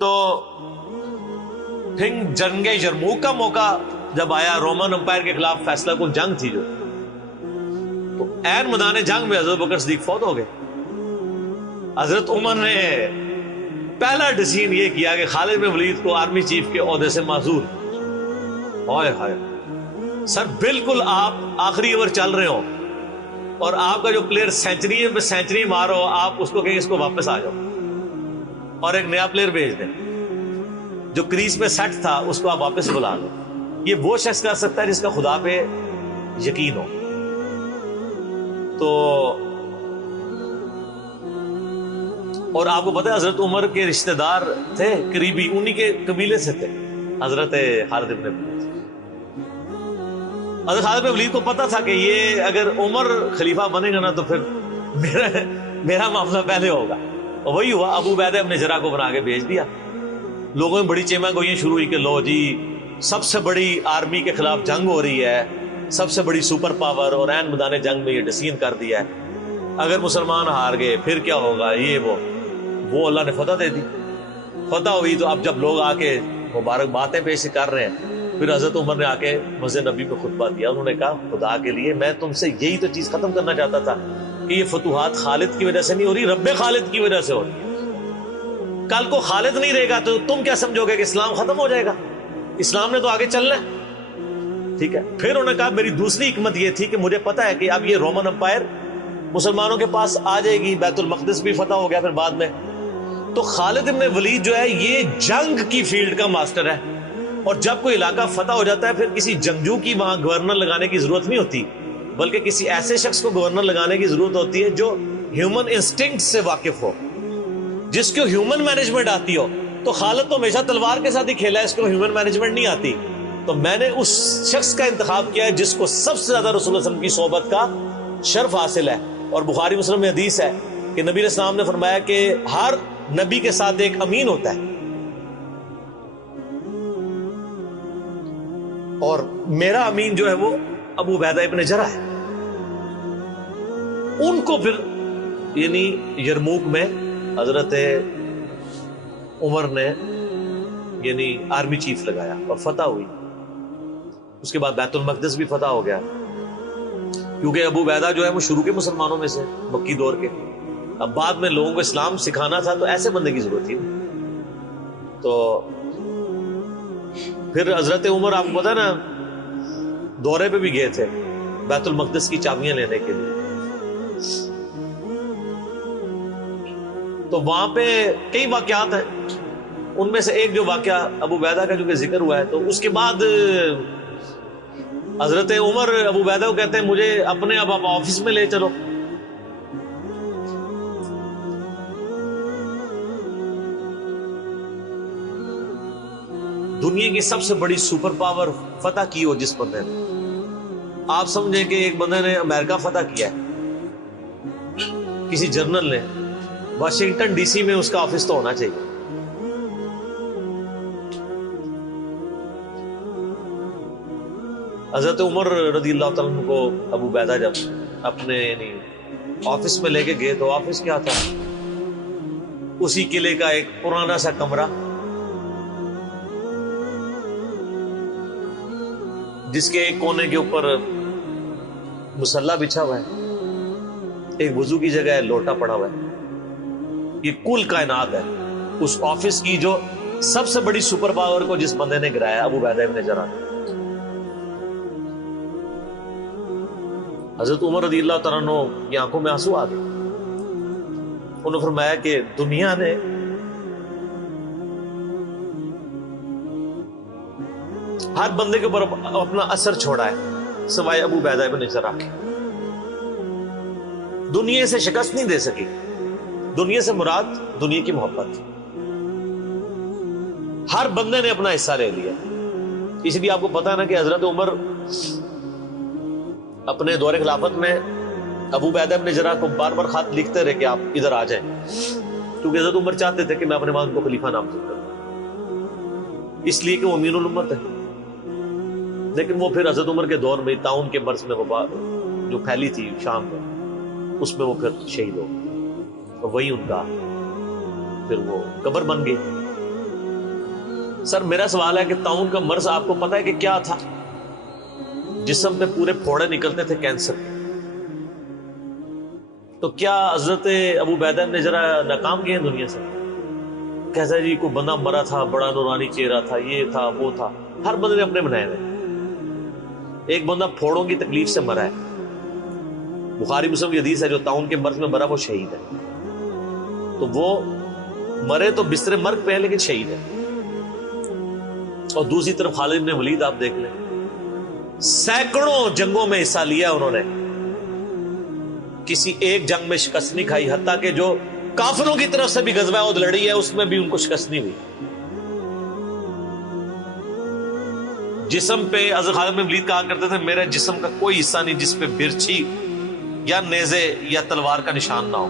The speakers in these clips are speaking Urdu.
تو پھر جنگ یرموک کا موقع جب آیا، رومن امپائر کے خلاف فیصلہ کن جنگ تھی جو، تو عین میدان جنگ میں حضرت بکر صدیق فوت ہو گئے. حضرت عمر نے پہلا ڈیسیژن یہ کیا کہ خالد بن ولید کو آرمی چیف کے عہدے سے معزول. ہائے ہائے سر، بالکل آپ آخری اوور چل رہے ہو اور آپ کا جو پلیئر سینچری پہ سینچری مارو، آپ اس کو کہیں اس کو واپس آ جاؤ اور ایک نیا پلیئر بھیج دیں. جو کریز پہ سیٹ تھا اس کو آپ واپس بلا لو. یہ وہ شخص کر سکتا ہے جس کا خدا پہ یقین ہو. تو اور آپ کو پتہ ہے حضرت عمر کے رشتہ دار تھے قریبی، انہی کے قبیلے سے تھے حضرت خالد بن ولید. حضرت خالد بن ولید کو پتا تھا کہ یہ اگر عمر خلیفہ بنے گا نا تو پھر میرا معاملہ پہلے ہوگا. اور وہی ہوا، ابو عبیدہ ابن جراح کو بنا کے بھیج دیا. لوگوں میں بڑی چیمہ گوئیاں شروع ہوئی کہ لو جی سب سے بڑی آرمی کے خلاف جنگ ہو رہی ہے، سب سے بڑی سپر پاور، اور عین میدان جنگ میں یہ ڈیسیژن کر دیا ہے، اگر مسلمان ہار گئے پھر کیا ہوگا، یہ وہ اللہ نے فتح دے دی. فتح ہوئی تو اب جب لوگ آ کے مبارک باتیں پیش کر رہے ہیں، پھر حضرت عمر نے آ کے مسجد نبی میں خطبہ دیا. انہوں نے کہا خدا کے لیے میں تم سے یہی تو چیز ختم کرنا چاہتا تھا کہ یہ فتوحات خالد کی وجہ سے نہیں ہو رہی، رب خالد کی وجہ سے ہو رہی ہے. کل کو خالد نہیں رہے گا تو تم کیا سمجھو گے کہ اسلام ختم ہو جائے گا؟ اسلام نے تو آگے چلنا ہے. ٹھیک ہے. پھر انہوں نے کہا میری دوسری حکمت یہ تھی کہ مجھے پتا ہے کہ اب یہ رومن امپائر مسلمانوں کے پاس آ جائے گی، بیت المقدس بھی فتح ہو گیا پھر بعد میں. تو خالد بن ولید جو ہے یہ جنگ کی فیلڈ کا ماسٹر ہے، اور جب کوئی علاقہ فتح ہو جاتا ہے پھر کسی جنگجو کی وہاں گورنر لگانے کی ضرورت نہیں ہوتی، بلکہ کسی ایسے شخص کو گورنر لگانے کی ضرورت ہوتی ہے جو ہیومن انسٹنکٹ سے واقف ہو، جس کو ہیومن مینجمنٹ آتی ہو. تو خالد تو ہمیشہ تلوار کے ساتھ ہی کھیلا ہے، اس کو ہیومن مینجمنٹ نہیں آتی. تو میں نے اس شخص کا انتخاب کیا ہے جس کو سب سے زیادہ رسول اللہ صلی اللہ علیہ وسلم کی صحبت کا شرف حاصل ہے. اور بخاری مسلم میں حدیث ہے کہ نبی علیہ السلام نے فرمایا کہ ہر نبی کے ساتھ ایک امین ہوتا ہے، اور میرا امین جو ہے وہ ابو عبیدہ ابن جراح ہے. ان کو پھر یعنی یرموک میں حضرت عمر نے یعنی آرمی چیف لگایا اور فتح ہوئی. اس کے بعد بیت المقدس بھی فتح ہو گیا، کیونکہ ابو عبیدہ جو ہے وہ شروع کے مسلمانوں میں سے، مکی دور کے. اب بعد میں لوگوں کو اسلام سکھانا تھا تو ایسے بندے کی ضرورت تھی. تو پھر حضرت عمر آپ کو پتا نا دورے پہ بھی گئے تھے بیت المقدس کی چابیاں لینے کے لیے. تو وہاں پہ کئی واقعات ہیں، ان میں سے ایک جو واقعہ ابو عبیدہ کا جو کہ ذکر ہوا ہے، تو اس کے بعد حضرت عمر ابو عبیدہ کو کہتے ہیں مجھے اپنے اب آپ آفس میں لے چلو. دنیا کی سب سے بڑی سپر پاور فتح کی ہو جس بندے نے، آپ سمجھیں کہ ایک بندے نے امریکہ فتح کیا ہے، کسی جنرل نے، واشنگٹن ڈی سی میں اس کا آفس تو ہونا چاہیے. حضرت عمر رضی اللہ تعالیٰ عنہ کو ابو عبیدہ جب اپنے یعنی آفس میں لے کے گئے تو آفس کیا تھا؟ اسی قلعے کا ایک پرانا سا کمرہ جس کے ایک کونے کے اوپر مصلی بچھا ہوا ہے، ایک وضو کی جگہ ہے، لوٹا پڑا ہوا ہے. یہ کل کائنات ہے. اس آفس کی جو سب سے بڑی سپر پاور کو جس بندے نے گرایا ابو عبیدہ ابن جراح نے. حضرت عمر رضی اللہ تعالیٰ عنہ کی آنکھوں میں آنسو آ گئے. انہوں نے فرمایا کہ دنیا نے ہر بندے کے اوپر اپنا اثر چھوڑا ہے سوائے ابو عبیدہ ابن جراح کے. دنیا سے شکست نہیں دے سکی. دنیا سے مراد دنیا کی محبت. ہر بندے نے اپنا حصہ لے لیا. اس لیے آپ کو پتا ہے نا کہ حضرت عمر اپنے دور خلافت میں ابو عبیدہ ابن جراح کو بار بار خط لکھتے رہے کہ آپ ادھر آ جائیں، کیونکہ حضرت عمر چاہتے تھے کہ میں اپنے والد کو خلیفہ نامزد کروں، اس لیے کہ وہ امین الامت ہے. لیکن وہ پھر حضرت عمر کے دور میں طاعون کے مرض میں وبا جو پھیلی تھی شام میں، اس میں وہ پھر شہید ہو گئے، اور وہی ان کا پھر وہ قبر بن گئی. سر میرا سوال ہے کہ طاعون کا مرض آپ کو پتا ہے کہ کیا تھا؟ جسم پہ پورے پھوڑے نکلتے تھے کینسر کے. تو کیا حضرت ابو عبیدہ نے ذرا ناکام کیے ہیں دنیا سے؟ کیسا جی کوئی بندہ مرا تھا، بڑا نورانی چہرہ تھا، یہ تھا وہ تھا. ہر بندے نے اپنے بنائے ہوئے. ایک بندہ پھوڑوں کی تکلیف سے مرا ہے، بخاری مسلم کی حدیث ہے، جو طاعون کے مرض میں مرا وہ شہید ہے. تو وہ مرے تو بستر مرگ پہ ہے لیکن شہید ہے. اور دوسری طرف خالد بن ولید آپ دیکھ لیں، سینکڑوں جنگوں میں حصہ لیا انہوں نے، کسی ایک جنگ میں شکست نہیں کھائی، حتیٰ کہ جو کافروں کی طرف سے بھی غزوہ احد لڑی ہے اس میں بھی ان کو شکست نہیں ہوئی. جسم پہ حضرت خالد بن ولید کہا کرتے تھے میرے جسم کا کوئی حصہ نہیں جس پہ برچھی یا نیزے یا تلوار کا نشان نہ ہو.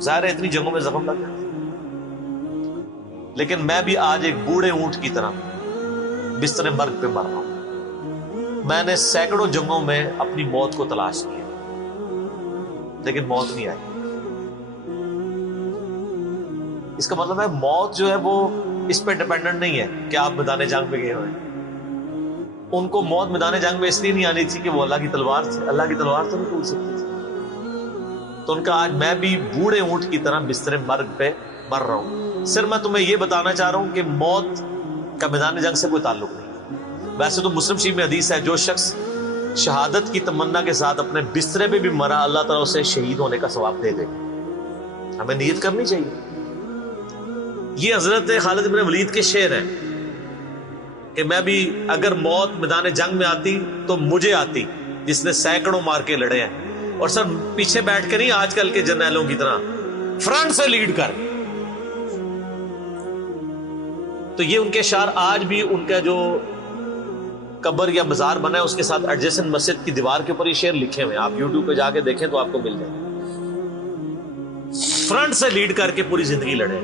ظاہر ہے اتنی جنگوں میں زخم لگ گئے، لیکن میں بھی آج ایک بوڑھے اونٹ کی طرح بستر مرگ پہ مر رہا ہوں. میں نے سینکڑوں جنگوں میں اپنی موت کو تلاش کیا لیکن موت نہیں آئی. اس کا مطلب ہے موت جو ہے وہ اس پہ ڈیپینڈنٹ نہیں ہے کہ آپ میدان جنگ میں گئے ہوئے. ان کو موت میدان جنگ میں اس لیے نہیں آنی تھی کہ وہ اللہ کی تلوار تھی، اللہ کی تلوار تو نہیں ٹوٹ سکتی تھی. تو ان کا آج میں بھی بوڑھے اونٹ کی طرح بستر مرگ پہ مر رہا ہوں. صرف میں تمہیں یہ بتانا چاہ رہا ہوں کہ موت کا میدان جنگ سے کوئی تعلق نہیں. ویسے تو مسلم شریف میں حدیث ہے جو شخص شہادت کی تمنا کے ساتھ اپنے بسترے پہ بھی مرا اللہ تعالیٰ اسے شہید ہونے کا ثواب دے دے. ہمیں نیت کرنی چاہیے. یہ حضرت خالد بن ولید کے شعر ہیں کہ میں بھی اگر موت میدان جنگ میں آتی تو مجھے آتی جس نے سینکڑوں مار کے لڑے ہیں. اور سر پیچھے بیٹھ کے نہیں آج کل کے جرنیلوں کی طرح، فرنٹ سے لیڈ کر. تو یہ ان کے اشعار آج بھی ان کا جو قبر یا مزار بنا ہے اس کے ساتھ ایڈجسنٹ مسجد کی دیوار کے اوپر یہ شعر لکھے ہوئے ہیں. آپ یوٹیوب پہ جا کے دیکھیں تو آپ کو مل جائے. فرنٹ سے لیڈ کر کے پوری زندگی لڑے.